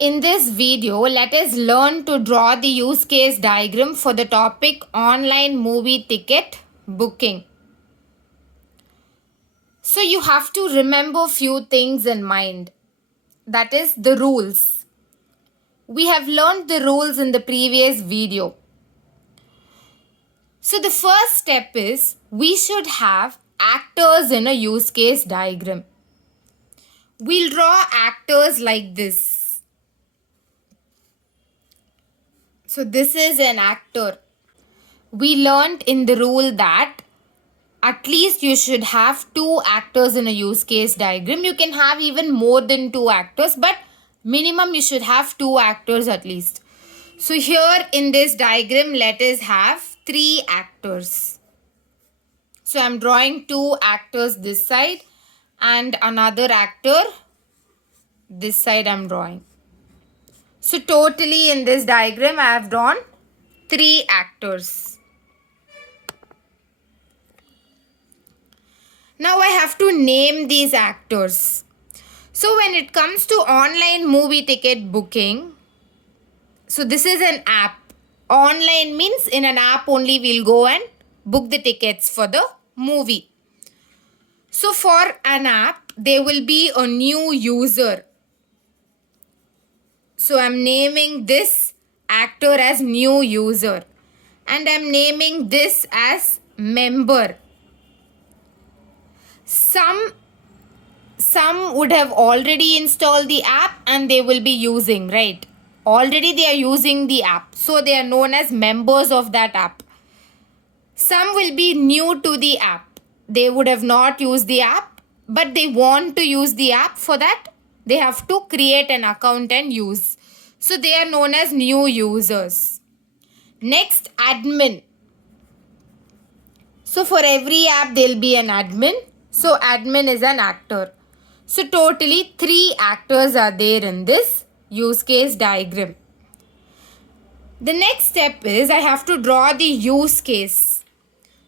In this video, let us learn to draw the use case diagram for the topic online movie ticket booking. So you have to remember few things in mind. That is the rules. We have learned the rules in the previous video. So the first step is we should have actors in a use case diagram. We'll draw actors like this. So this is an actor. We learned in the rule that at least you should have two actors in a use case diagram. You can have even more than two actors, but minimum you should have two actors at least. So here in this diagram, let us have three actors. So I'm drawing two actors this side and another actor this side I'm drawing. So totally in this diagram I have drawn three actors. Now I have to name these actors. So when it comes to online movie ticket booking, so this is an app. Online means in an app only we'll go and book the tickets for the movie. So for an app, there will be a new user. So I'm naming this actor as new user and I'm naming this as member. Some would have already installed the app and they will be using, right? Already they are using the app. So they are known as members of that app. Some will be new to the app. They would have not used the app, but they want to use the app. For that, they have to create an account and use. So they are known as new users. Next, admin. So for every app, there will be an admin. So admin is an actor. So totally three actors are there in this use case diagram. The next step is I have to draw the use case.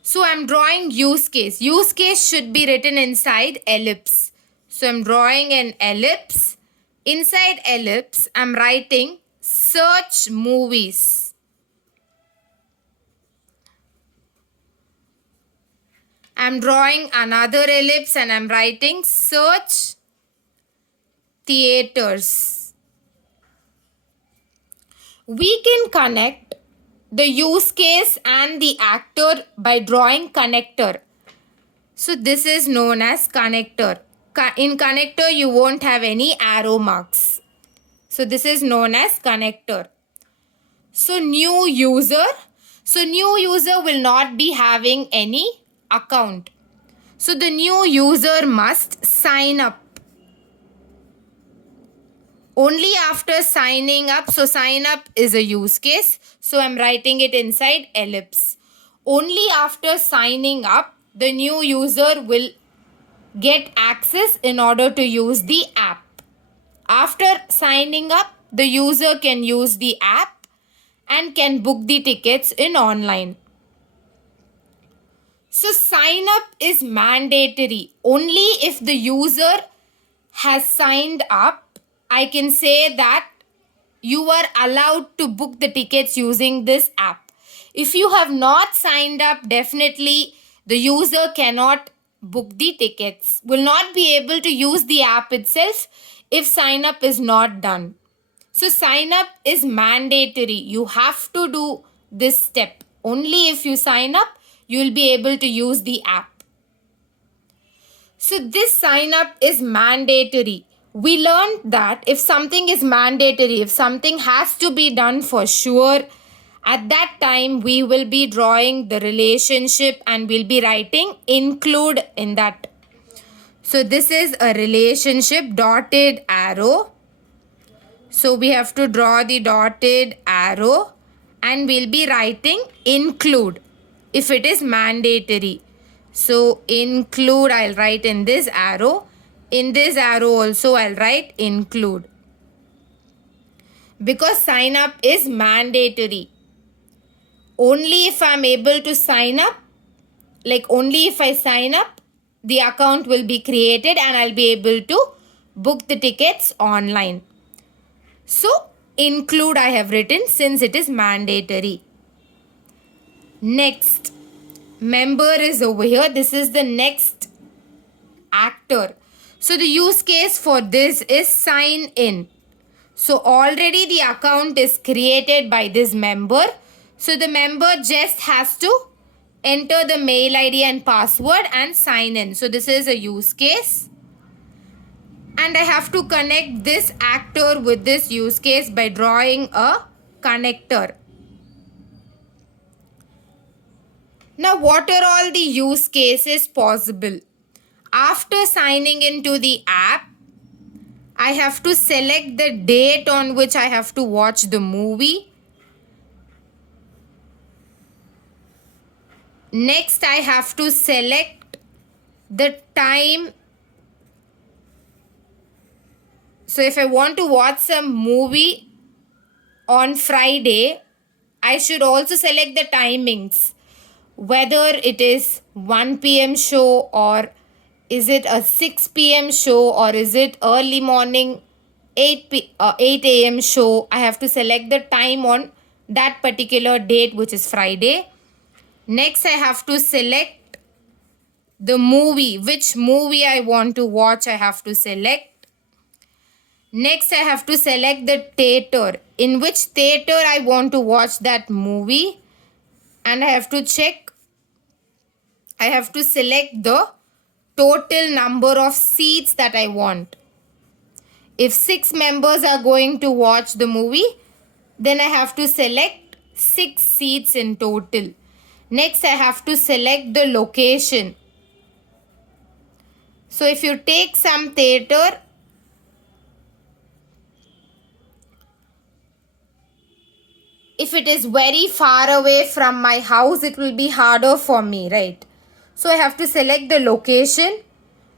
So I'm drawing use case. Use case should be written inside ellipse. So I'm drawing an ellipse. Inside ellipse, I'm writing search movies. I'm drawing another ellipse and I'm writing search theaters. We can connect the use case and the actor by drawing connector. So this is known as connector. In connector, you won't have any arrow marks. So this is known as connector. So new user. So new user will not be having any account. So the new user must sign up. Only after signing up, so sign up is a use case. So I'm writing it inside ellipse. Only after signing up, the new user will get access in order to use the app. After signing up, the user can use the app and can book the tickets in online. So sign up is mandatory. Only if the user has signed up, I can say that you are allowed to book the tickets using this app. If you have not signed up, definitely the user cannot book the tickets, will not be able to use the app itself if sign up is not done. So sign up is mandatory. You have to do this step. Only if you sign up, you will be able to use the app. So this sign up is mandatory. We learned that if something is mandatory, if something has to be done for sure, at that time we will be drawing the relationship and we'll be writing include in that. So this is a relationship, dotted arrow. So we have to draw the dotted arrow and we'll be writing include if it is mandatory. So include I'll write in this arrow. In this arrow also I'll write include. Because sign up is mandatory. Only if I'm able to sign up, like only if I sign up, the account will be created and I'll be able to book the tickets online. So include I have written since it is mandatory. Next, member is over here. This is the next actor. So the use case for this is sign in. So already the account is created by this member. So the member just has to enter the mail ID and password and sign in. So this is a use case. And I have to connect this actor with this use case by drawing a connector. Now, what are all the use cases possible? After signing into the app, I have to select the date on which I have to watch the movie. Next, I have to select the time. So, if I want to watch some movie on Friday, I should also select the timings. Whether it is 1 p.m. show or is it a 6 p.m. show or is it early morning 8 a.m. show. I have to select the time on that particular date, which is Friday. Next, I have to select the movie, which movie I want to watch. I have to select. Next, I have to select the theater, in which theater I want to watch that movie, and I have to check. I have to select the total number of seats that I want. If 6 members are going to watch the movie, then I have to select 6 seats in total. Next, I have to select the location. So if you take some theater, if it is very far away from my house, it will be harder for me, right? So I have to select the location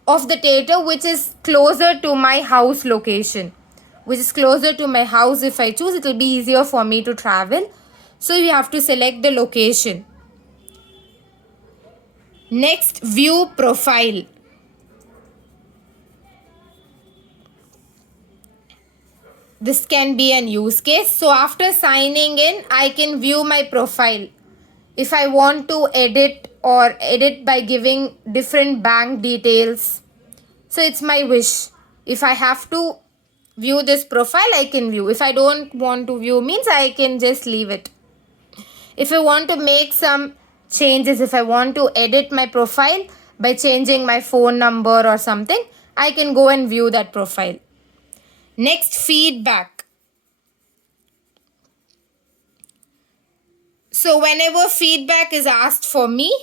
of the theater which is closer to my house location. Which is closer to my house. If I choose, it will be easier for me to travel. So you have to select the location. Next, view profile. This can be an use case. So after signing in, I can view my profile. If I want to edit or edit by giving different bank details. So it's my wish. If I have to view this profile, I can view. If I don't want to view, means I can just leave it. If I want to make some changes, if I want to edit my profile by changing my phone number or something, I can go and view that profile. Next, feedback. So whenever feedback is asked for me,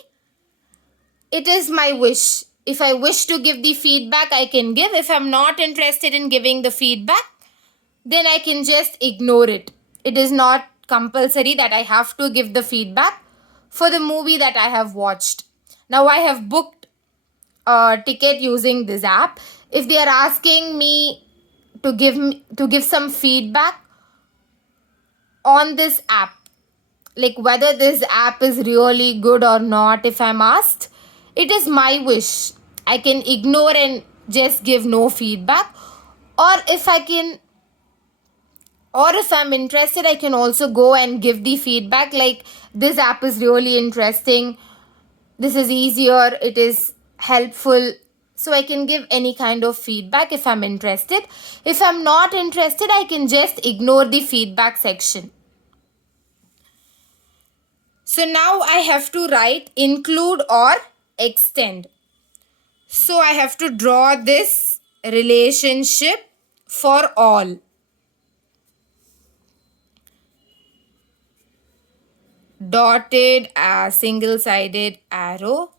it is my wish. If I wish to give the feedback, I can give. If I'm not interested in giving the feedback, then I can just ignore it. It is not compulsory that I have to give the feedback for the movie that I have watched. Now I have booked a ticket using this app. If they are asking me to give some feedback on this app, like whether this app is really good or not, if I'm asked, it is my wish. I can ignore and just give no feedback. Or if I'm interested, I can also go and give the feedback like this app is really interesting. This is easier. It is helpful. So I can give any kind of feedback if I'm interested. If I'm not interested, I can just ignore the feedback section. So now I have to write include or extend. So I have to draw this relationship for all. Dotted single-sided arrow.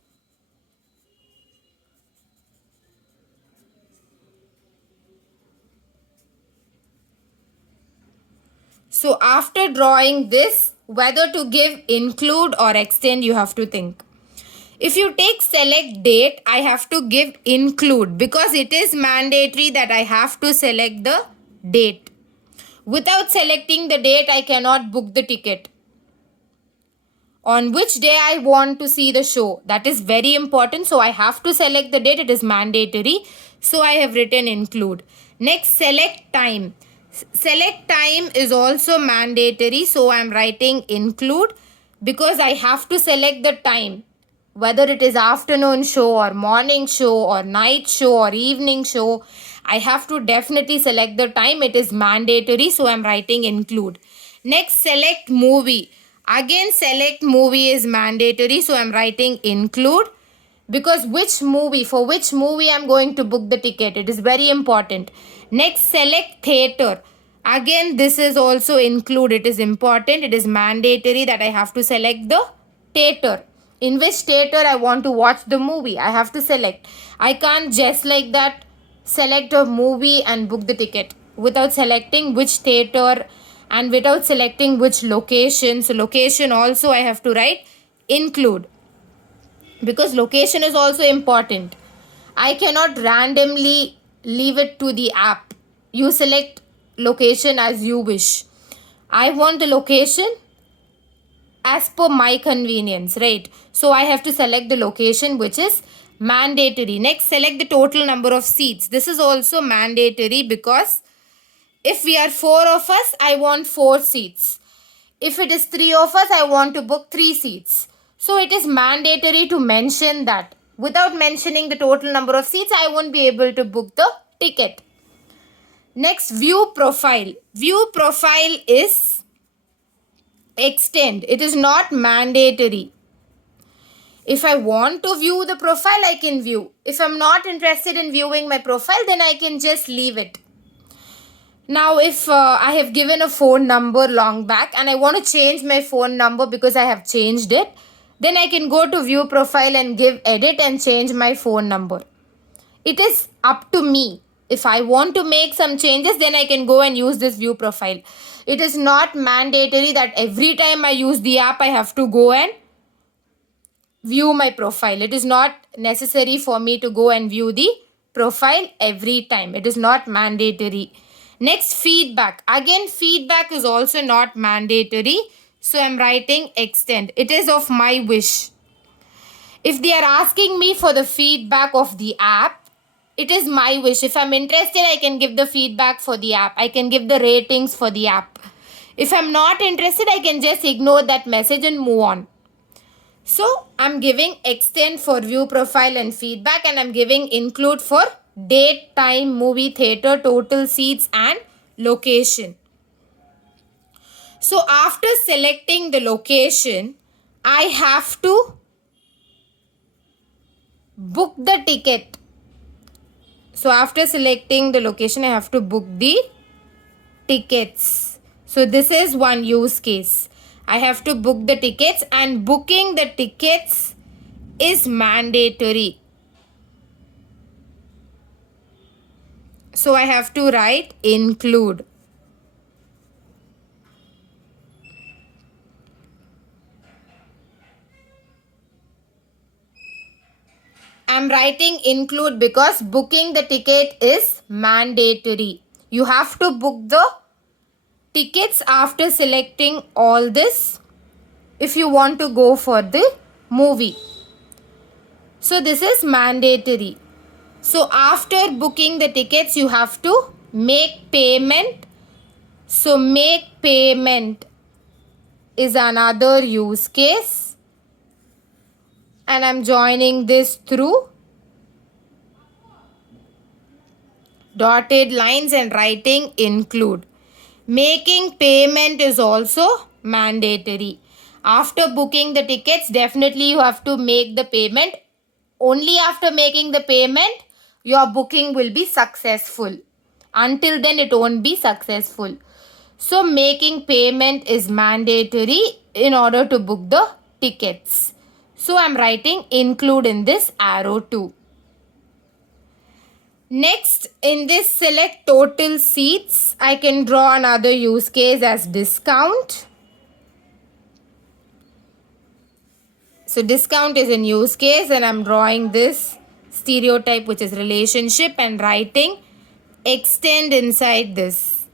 So after drawing this, whether to give include or extend, you have to think. If you take select date, I have to give include because it is mandatory that I have to select the date. Without selecting the date, I cannot book the ticket. On which day I want to see the show, that is very important. So I have to select the date. It is mandatory. So I have written include. Next, select time. Select time is also mandatory, so I'm writing include because I have to select the time, whether it is afternoon show or morning show or night show or evening show. I have to definitely select the time. It is mandatory, so I'm writing include. Next, select movie. Again, select movie is mandatory, so I'm writing include because for which movie I'm going to book the ticket, it is very important. Next, select theater. Again, this is also include. It is important. It is mandatory that I have to select the theater. In which theater I want to watch the movie, I have to select. I can't just like that select a movie and book the ticket without selecting which theater and without selecting which location. So location also I have to write include because location is also important. I cannot randomly leave it to the app. You select location as you wish. I want the location as per my convenience, right? So I have to select the location, which is mandatory. Next, select the total number of seats. This is also mandatory because if we are 4 of us, I want 4 seats. If it is 3 of us, I want to book 3 seats. So it is mandatory to mention that. Without mentioning the total number of seats, I won't be able to book the ticket. Next, view profile. View profile is extend. It is not mandatory. If I want to view the profile, I can view. If I'm not interested in viewing my profile, then I can just leave it. Now, if I have given a phone number long back and I want to change my phone number because I have changed it, then I can go to view profile and give edit and change my phone number. It is up to me. If I want to make some changes, then I can go and use this view profile. It is not mandatory that every time I use the app, I have to go and view my profile. It is not necessary for me to go and view the profile every time. It is not mandatory. Next, feedback. Again, feedback is also not mandatory. So I'm writing extend. It is of my wish. If they are asking me for the feedback of the app, it is my wish. If I'm interested, I can give the feedback for the app. I can give the ratings for the app. If I'm not interested, I can just ignore that message and move on. So I'm giving extend for view profile and feedback, and I'm giving include for date, time, movie, theater, total seats and location. So after selecting the location, I have to book the ticket. So after selecting the location, I have to book the tickets. So this is one use case. I have to book the tickets, and booking the tickets is mandatory. So I have to write include. I'm writing include because booking the ticket is mandatory. You have to book the tickets after selecting all this if you want to go for the movie. So this is mandatory. So after booking the tickets, you have to make payment. So make payment is another use case. And I'm joining this through dotted lines and writing include. Making payment is also mandatory. After booking the tickets, definitely you have to make the payment. Only after making the payment, your booking will be successful. Until then, it won't be successful. So, making payment is mandatory in order to book the tickets. So, I'm writing include in this arrow too. Next, in this select total seats, I can draw another use case as discount. So discount is a use case, and I'm drawing this stereotype, which is relationship, and writing extend inside this.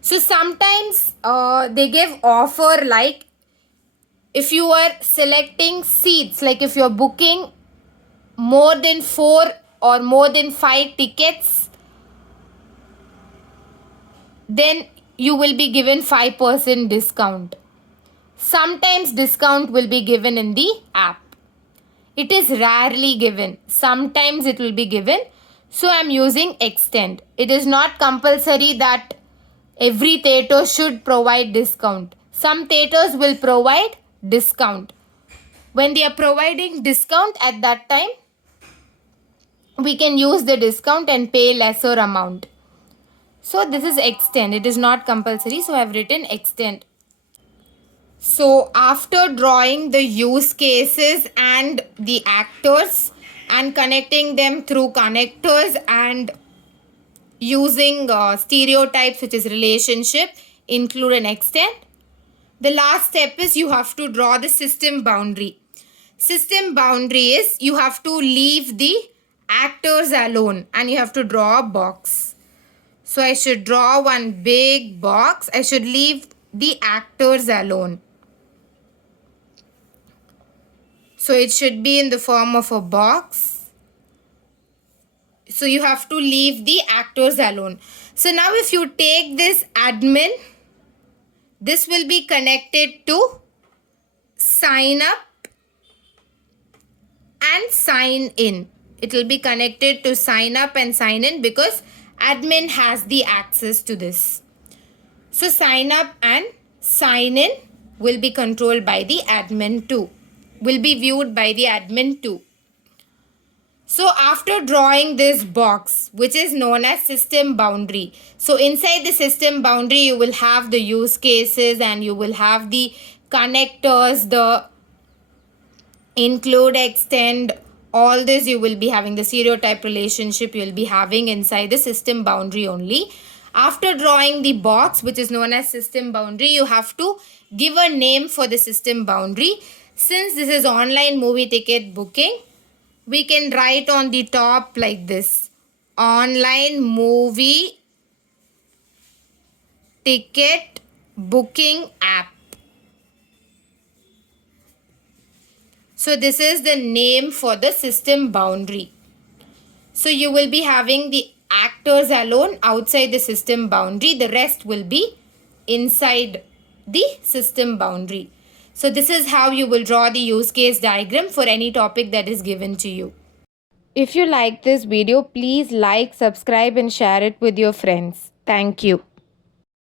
So sometimes they give offer like if you are selecting seats, like if you're booking more than 4 or more than 5 tickets then you will be given 5% discount. Sometimes discount will be given in the app. It is rarely given. Sometimes it will be given. So I'm using extend. It is not compulsory that every theatre should provide discount. Some theatres will provide discount. When they are providing discount, at that time we can use the discount and pay lesser amount. So this is extend. It is not compulsory. So I have written extend. So after drawing the use cases and the actors and connecting them through connectors and using stereotypes, which is relationship, include and extend, the last step is you have to draw the system boundary. System boundary is you have to leave the actors alone and you have to draw a box. So I should draw one big box. I should leave the actors alone. So it should be in the form of a box. So you have to leave the actors alone. So now if you take this admin, this will be connected to sign up and sign in. It will be connected to sign up and sign in because admin has the access to this. So sign up and sign in will be controlled by the admin too. Will be viewed by the admin too. So after drawing this box, which is known as system boundary. So inside the system boundary, you will have the use cases and you will have the connectors, the include, extend, all this you will be having. The stereotype relationship you will be having inside the system boundary only. After drawing the box, which is known as system boundary, you have to give a name for the system boundary. Since this is online movie ticket booking, we can write on the top like this: online movie ticket booking app. So this is the name for the system boundary. So you will be having the actors alone outside the system boundary. The rest will be inside the system boundary. So this is how you will draw the use case diagram for any topic that is given to you. If you like this video, please like, subscribe and share it with your friends. Thank you.